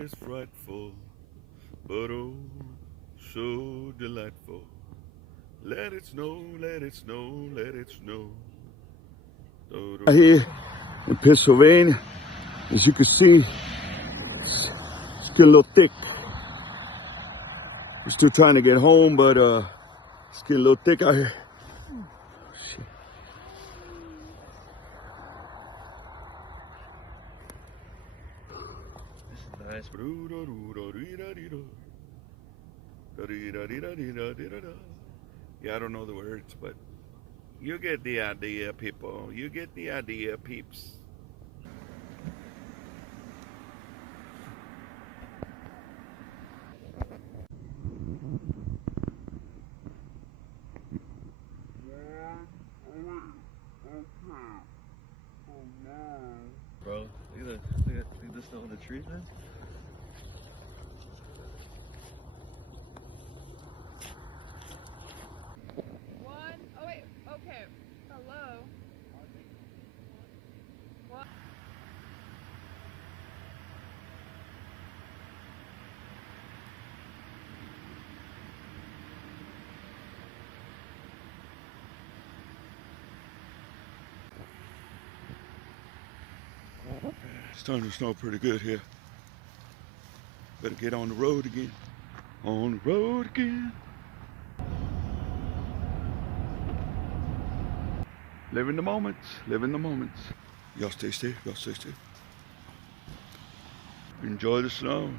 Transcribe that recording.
is frightful, but oh, so delightful. Let it snow, let it snow, let it snow. Here in Pennsylvania, as you can see, it's still a little thick. We're still trying to get home, but it's getting a little thick out here. This is nice. Yeah, I don't know the words, but you get the idea, people. You get the idea, peeps. Bro, look at the snow on the trees, man. One. Oh wait. Okay. Hello. What? It's starting to snow pretty good here. Better get on the road again. On the road again. Live in the moments. Live in the moments. Y'all stay safe. Y'all stay safe. Enjoy the snow.